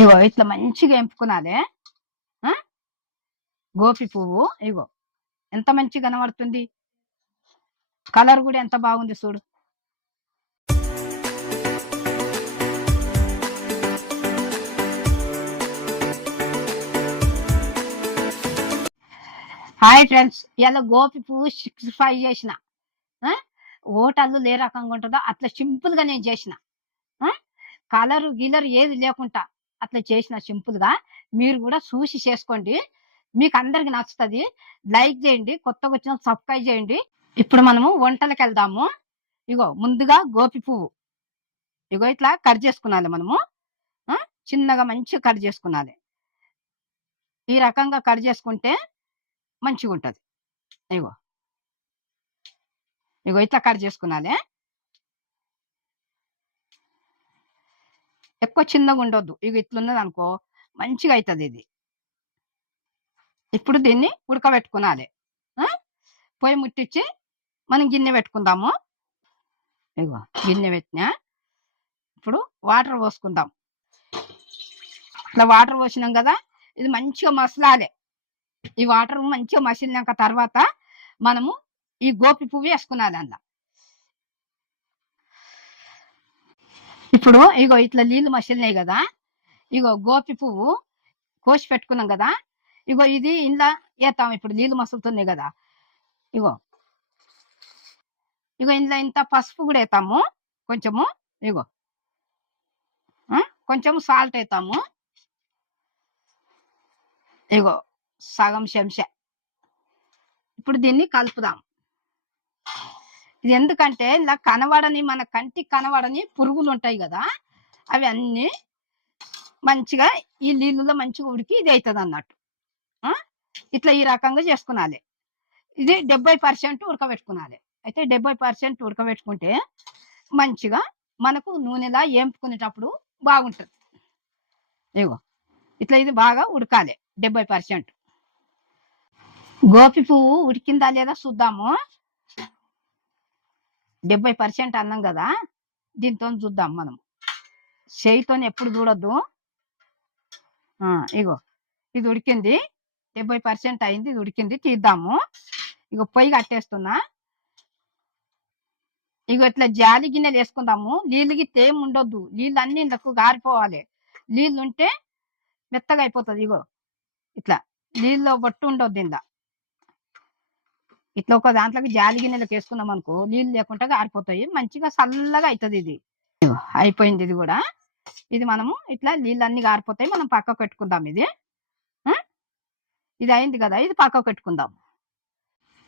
ఇగో ఇట్లా మంచిగా ఎంపుకునాలే. గోపి పువ్వు ఇగో ఎంత మంచిగా కనబడుతుంది. కలర్ కూడా ఎంత బాగుంది చూడు. హాయ్ ఫ్రెండ్స్, ఇలా గోపి పువ్వు 65 చేసిన. హోటళ్ళు ఏ రకంగా ఉంటుందో అట్లా సింపుల్ గా నేను చేసిన. కలరు గిలరు ఏది లేకుండా అట్లా చేసిన సింపుల్ గా. మీరు కూడా చూసి చేసుకోండి, మీకు అందరికి నచ్చుతుంది. లైక్ చేయండి, కొత్తగా వచ్చిన సబ్స్క్రైబ్ చేయండి. ఇప్పుడు మనము వంటలకు వెళ్దాము. ఇగో ముందుగా గోపి పువ్వు ఇగో ఇట్లా కట్ చేసుకున్నాలి మనము. చిన్నగా మంచిగా కట్ చేసుకున్నాలి. ఈ రకంగా కట్ చేసుకుంటే మంచిగా ఉంటది. ఇగో ఇగో ఇట్లా కట్ చేసుకున్నాలి. ఎక్కువ చిన్నగా ఉండొద్దు. ఇగో ఇట్లున్నది అనుకో మంచిగా అవుతుంది ఇది. ఇప్పుడు దీన్ని ఉడకబెట్టుకునాలి. పొయ్యి ముట్టించి మనం గిన్నె పెట్టుకుందాము. ఇగో గిన్నె పెట్టినా. ఇప్పుడు వాటర్ పోసుకుందాం. ఇట్లా వాటర్ పోసినాం కదా, ఇది మంచిగా మసలాలి. ఈ వాటర్ మంచిగా మసిలినాక తర్వాత మనము ఈ గోపి పువ్వు వేసుకున్నది అందులో. ఇప్పుడు ఇగో ఇట్లా నీళ్లు మసిలినాయి కదా, ఇగో గోపి పువ్వు కోసి పెట్టుకున్నాం కదా, ఇగో ఇది ఇంట్లో వేస్తాం. ఇప్పుడు నీళ్లు మసులుతున్నాయి కదా, ఇగో ఇగో ఇంట్లో ఇంత పసుపు కూడా వేస్తాము కొంచెము. ఇగో కొంచెం సాల్ట్ వేస్తాము. ఇగో సగం చెంచా. ఇప్పుడు దీన్ని కలుపుదాం. ఇది ఎందుకంటే ఇలా కనబడని, మన కంటికి కనబడని పురుగులు ఉంటాయి కదా, అవి అన్నీ మంచిగా ఈ నీళ్ళలో మంచిగా ఉడికి ఇది అవుతుంది అన్నట్టు. ఇట్లా ఈ రకంగా చేసుకునాలి. ఇది 70% ఉడకబెట్టుకునాలి. అయితే 70% ఉడకబెట్టుకుంటే మంచిగా మనకు నూనెలా ఏంపుకునేటప్పుడు బాగుంటుంది. ఇగో ఇట్లా ఇది బాగా ఉడకాలి 70%. గోపి పువ్వు ఉడికిందా లేదా చూద్దాము. 70% అన్నాం కదా, దీంతో చూద్దాం మనం. చేయితో ఎప్పుడు చూడొద్దు. ఇగో ఇది ఉడికింది, 70% అయింది. ఇది ఉడికింది, తీద్దాము. ఇగో పొయ్యి కట్టేస్తున్నా. ఇగో ఇట్లా జాలి గిన్నెలు వేసుకుందాము. నీళ్ళకి తేమ ఉండొద్దు, నీళ్ళు అన్ని ఇందుకు గారిపోవాలి. నీళ్ళు ఉంటే మెత్తగా అయిపోతుంది. ఇగో ఇట్లా నీళ్ళలో బొట్టు ఉండొద్దు. ఇందా ఇట్లా ఒక దాంట్లోకి జాలి గిన్నెలకు వేసుకున్నాం అనుకో, నీళ్ళు లేకుండా గారిపోతాయి, మంచిగా చల్లగా అవుతుంది. ఇది అయిపోయింది. ఇది కూడా ఇది మనము ఇట్లా నీళ్ళన్నీ గారిపోతాయి, మనం పక్కకు పెట్టుకుందాం. ఇది అయింది కదా, ఇది పక్కకు పెట్టుకుందాం.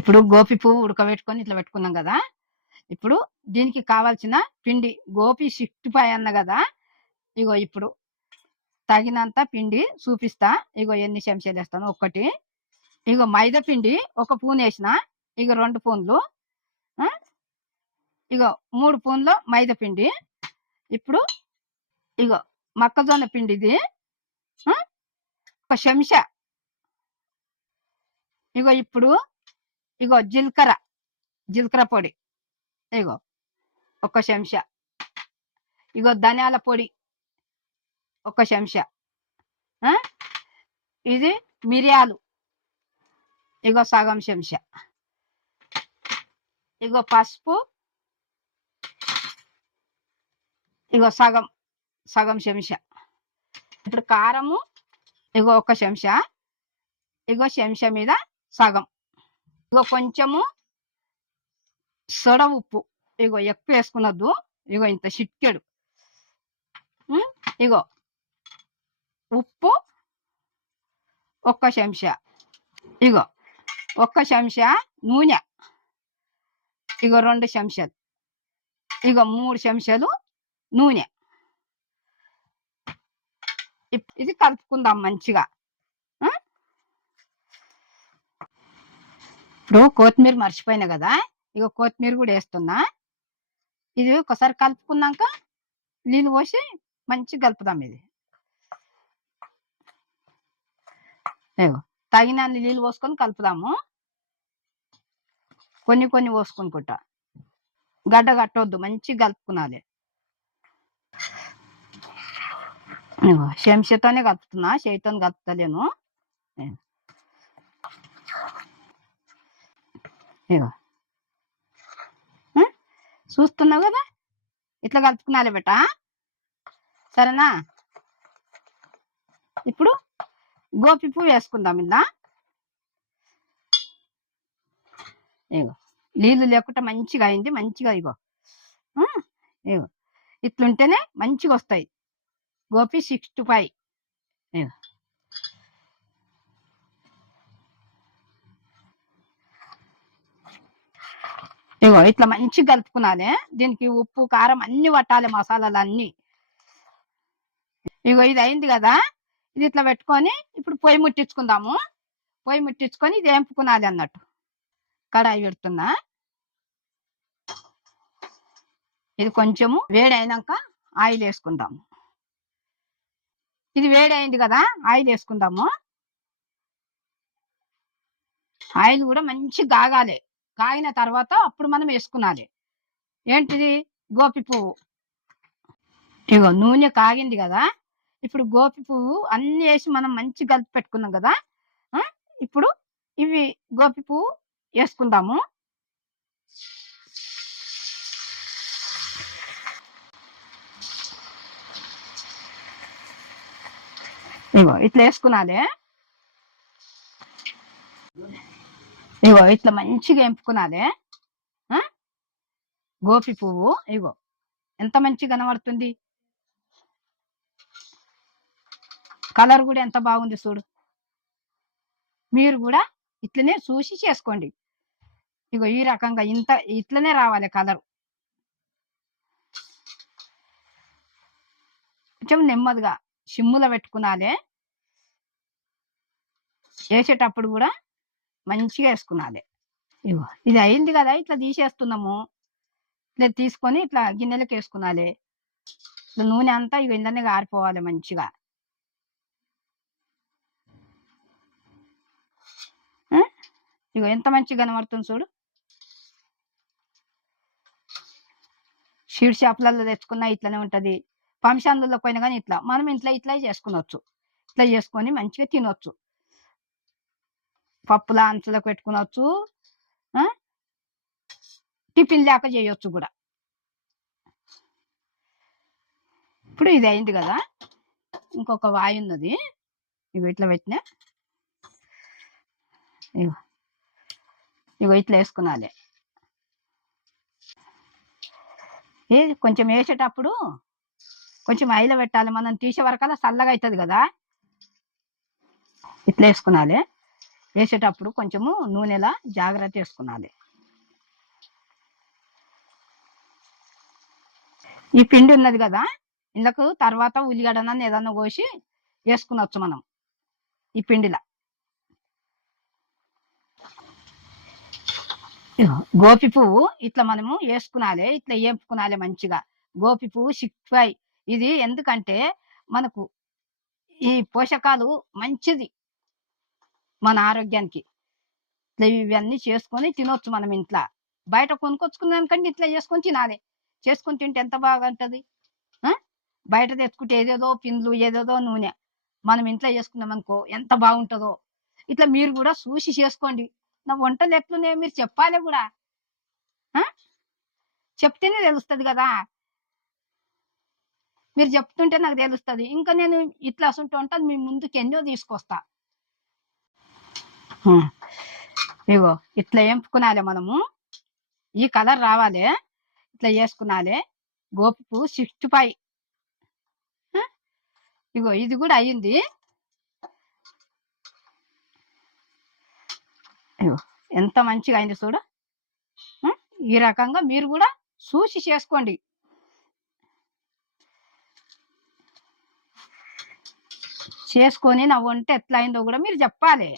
ఇప్పుడు గోపి పువ్వు ఉడకబెట్టుకొని ఇట్లా పెట్టుకున్నాం కదా, ఇప్పుడు దీనికి కావాల్సిన పిండి గోపి 65 అన్న కదా, ఇగో ఇప్పుడు తగినంత పిండి చూపిస్తా. ఇగో ఎన్ని చెంచాలు వేస్తాను. ఒకటి ఇగో మైదా పిండి 1 స్పూన్ వేసిన. ఇగో 2 స్పూన్లు. ఇగో 3 స్పూన్లు మైదా పిండి. ఇప్పుడు ఇగో మొక్కజొన్న పిండి ఇది 1 చెంచా. ఇగో ఇప్పుడు ఇగో జీలకర్ర పొడి ఇగో 1 చెంచా. ఇగో ధనియాల పొడి 1 చెంచా. ఇది మిరియాలు ఇగో సగం చెంచా. ఇగో పసుపు ఇగో సగం చెంచా. ఇప్పుడు కారము ఇగో 1 చెంచా. ఇగో చెంచా మీద సగం. ఇగో కొంచెము సొడ ఉప్పు. ఇగో ఎక్కువ వేసుకున్నద్దు. ఇగో ఇంత చిటికెడు. ఇగో ఉప్పు 1 చెంచా. ఇగో 1 చెంచా నూనె. ఇగో 2 చెంచాలు. ఇగో 3 చెంచాలు నూనె. ఇది కలుపుకుందాం మంచిగా. ఇప్పుడు కొత్తిమీర మర్చిపోయినా కదా, ఇగో కొత్తిమీర కూడా వేస్తున్నా. ఇది ఒకసారి కలుపుకున్నాక నీళ్ళు పోసి మంచిగా కలుపుదాం. ఇది తగినన్ని నీళ్ళు పోసుకొని కలుపుదాము. కొన్ని పోసుకుంటా, గడ్డ కట్టొద్దు, మంచిగా కలుపుకునాలి. ఇగో చెంచాతోనే కలుపుతున్నా, చేయితోని కలుపుతలేను. ఇగో ఇగో చూస్తున్నావు కదా, ఇట్లా కలుపుకున్నాలే బెట. సరేనా? ఇప్పుడు గోపి పువ్వు వేసుకుందాం ఇలా. ఇగో నీళ్ళు లేకుండా మంచిగా అయింది, మంచిగా. ఇగో ఇగో ఇట్లుంటేనే మంచిగా వస్తాయి గోపి 65. ఇగో ఇగో ఇట్లా మంచిగా కలుపుకున్నాలే. దీనికి ఉప్పు కారం అన్ని పట్టాలి, మసాలాలు అన్ని. ఇగో ఇది అయింది కదా, ఇది ఇట్లా పెట్టుకొని ఇప్పుడు పొయ్యి ముట్టించుకుందాము. పొయ్యి ముట్టించుకొని ఇది వేంపుకునాలి అన్నట్టు. కడాయి పెడుతున్నా. ఇది కొంచెము వేడి అయినాక ఆయిల్ వేసుకుందాము. ఇది వేడి అయింది కదా, ఆయిల్ వేసుకుందాము. ఆయిల్ కూడా మంచి కాగాలి. కాగిన తర్వాత అప్పుడు మనం వేసుకునాలి. ఏంటిది? గోపి పువ్వు. ఇగో నూనె కాగింది కదా, ఇప్పుడు గోపి పువ్వు అన్ని వేసి మనం మంచి కలిపి పెట్టుకున్నాం కదా. ఇప్పుడు ఇవి గోపి పువ్వు వేసుకుందాము. ఇగో ఇట్లా వేసుకునాలి. ఇగో ఇట్లా మంచిగా ఎంపుకునాలి. గోపి పువ్వు ఇగో ఎంత మంచిగా కనబడుతుంది. కలర్ కూడా ఎంత బాగుంది చూడు. మీరు కూడా ఇట్లనే చూసి చేసుకోండి. ఇగో ఈ రకంగా ఇట్లనే రావాలి కలర్. కొంచెం నెమ్మదిగా సిమ్ములో పెట్టుకునాలి. వేసేటప్పుడు కూడా మంచిగా వేసుకునాలి. ఇగో ఇది అయింది కదా, ఇట్లా తీసేస్తున్నాము. ఇట్లా తీసుకొని ఇట్లా గిన్నెలకు వేసుకునాలి. ఇట్లా నూనె అంతా ఇగో ఇందనే గారిపోవాలి మంచిగా. ఇగో ఎంత మంచిగా కనబడుతుంది చూడు. షీడ్ షాపులలో తెచ్చుకున్నా ఇట్లనే ఉంటది. ఫంక్షన్లలో పోయినా కానీ ఇట్లా మనం ఇంట్లో ఇట్లా చేసుకునొచ్చు. ఇట్లా చేసుకొని మంచిగా తినొచ్చు. పప్పుల అంచులకు పెట్టుకునొచ్చు, టిఫిన్ లేక చేయొచ్చు కూడా. ఇప్పుడు ఇది అయింది కదా, ఇంకొక వాయి ఉన్నది. ఇగో ఇట్లా పెట్టినా. ఇగో ఇగో ఇట్లా వేసుకునాలి. కొంచెం వేసేటప్పుడు కొంచెం ఆయిల్ పెట్టాలి. మనం తీసే వరకల్లా చల్లగా అవుతుంది కదా. ఇట్లా వేసుకునాలి. వేసేటప్పుడు కొంచెము నూనెలా జాగ్రత్త వేసుకునాలి. ఈ పిండి ఉన్నది కదా, ఇందుకు తర్వాత ఉల్లిగడ్డనని ఏదన్నా కోసి వేసుకునొచ్చు మనం ఈ పిండిలా. గోపి పువ్వు ఇట్లా మనము వేసుకునాలి, ఇట్లా వేపుకునాలి మంచిగా. గోపి పువ్వు 65. ఇది ఎందుకంటే మనకు ఈ పోషకాలు మంచిది మన ఆరోగ్యానికి. ఇట్లా ఇవన్నీ చేసుకొని తినొచ్చు మనం ఇంట్లో. బయట కొనుక్కొచ్చుకున్నానికంటే ఇట్లా చేసుకొని తినాలి. చేసుకొని తింటే ఎంత బాగా ఉంటుంది. బయట తెచ్చుకుంటే ఏదేదో పిండ్లు, ఏదేదో నూనె. మనం ఇంట్లో చేసుకున్నాం అనుకో ఎంత బాగుంటుందో. ఇట్లా మీరు కూడా చూసి చేసుకోండి. నా వంటలు ఎట్లున్నాయో మీరు చెప్పాలి కూడా. చెప్తేనే తెలుస్తుంది కదా. మీరు చెప్తుంటే నాకు తెలుస్తుంది. ఇంకా నేను ఇట్లా అసంటూ ఉంటుంది మీ ముందుకు ఎన్నో తీసుకొస్తా. ఇగో ఇట్లా ఎంపుకునాలి మనము. ఈ కలర్ రావాలి, ఇట్లా వేసుకునాలి. గోపి పువ్వు 65. ఇగో ఇది కూడా అయ్యింది. ఇగో ఎంత మంచిగా అయింది చూడు. ఈ రకంగా మీరు కూడా చూసి చేసుకోండి. చేసుకొని నా వంట ఎట్లా అయిందో కూడా మీరు చెప్పాలి.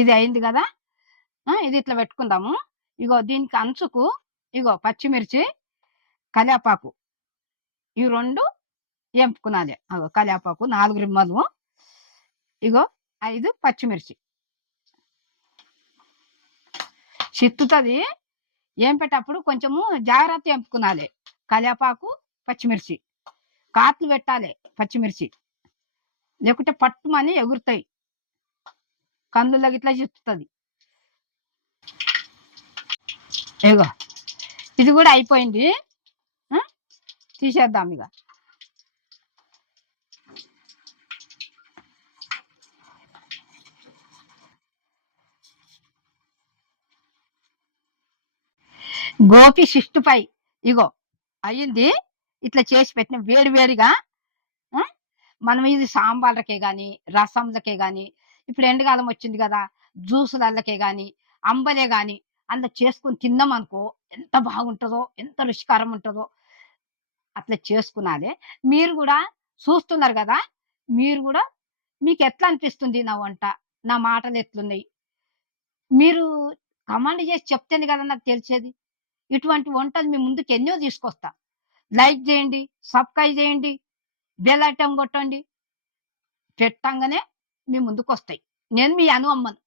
ఇది అయింది కదా, ఇది ఇట్లా పెట్టుకుందాము. ఇగో దీనికి అంచుకు ఇగో పచ్చిమిర్చి, కరివేపాకు ఇవి 2 ఎంపుకునాలి. అగో కరివేపాకు 4 రిమ్మలు. ఇగో 5 పచ్చిమిర్చి. చిత్తుతుంది. ఏంపేటప్పుడు కొంచెము జాగ్రత్త ఎంపుకునాలి. కలేపాకు, పచ్చిమిర్చి కాట్లు పెట్టాలి. పచ్చిమిర్చి లేకుంటే పట్టుమని ఎగురుతాయి, కందుల గిట్లా చెప్తుంది. ఇగో ఇది కూడా అయిపోయింది. తీసేద్దాం ఇక. గోపి 65 ఇగో అయ్యింది. ఇట్లా చేసి పెట్టిన వేడి వేడిగా. మనం ఇది సాంబార్లకే కానీ, రసంలకే కానీ, ఇప్పుడు ఎండకాలం వచ్చింది కదా, జ్యూసులకే కానీ, అంబలే కానీ అందులో చేసుకుని తిన్నాం అనుకో ఎంత బాగుంటుందో, ఎంత రుచికరం ఉంటుందో. అట్లా చేసుకున్నాలి. మీరు కూడా చూస్తున్నారు కదా, మీరు కూడా మీకు ఎట్లా అనిపిస్తుంది నా వంట, నా మాటలు ఎట్లున్నాయి, మీరు కమాండ్ చేసి చెప్తేనే కదా నాకు తెలిసేది. ఇటువంటి వంటలు మీ ముందుకు ఎన్నో తీసుకొస్తా. లైక్ చేయండి, సబ్స్క్రైబ్ చేయండి, బెల్ ఐటమ్ కొట్టండి. పెట్టంగానే మీ ముందుకు వస్తాయి. నేను మీ అను అమ్మను.